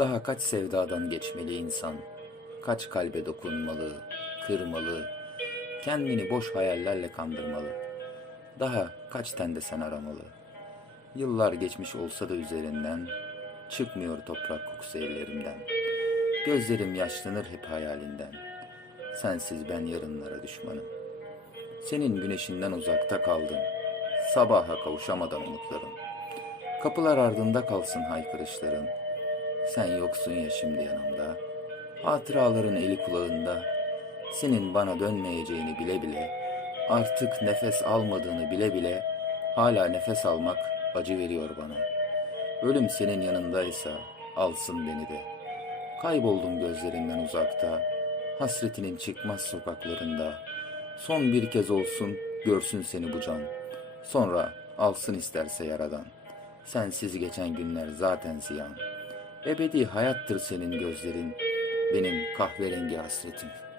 Daha kaç sevdadan geçmeli insan, kaç kalbe dokunmalı, kırmalı, kendini boş hayallerle kandırmalı. Daha kaç tende sen aramalı. Yıllar geçmiş olsa da üzerinden, çıkmıyor toprak kokusu ellerimden. Gözlerim yaşlanır hep hayalinden. Sensiz ben yarınlara düşmanım. Senin güneşinden uzakta kaldım. Sabaha kavuşamadan umutlarım. Kapılar ardında kalsın haykırışların. Sen yoksun ya şimdi yanımda. Hatıraların eli kulağında. Senin bana dönmeyeceğini bile bile, artık nefes almadığını bile bile, hala nefes almak acı veriyor bana. Ölüm senin yanındaysa alsın beni de. Kayboldum gözlerinden uzakta, hasretinin çıkmaz sokaklarında. Son bir kez olsun görsün seni bu can. Sonra alsın isterse yaradan. Sensiz geçen günler zaten ziyan. Ebedi hayattır senin gözlerin, benim kahverengi hasretim.''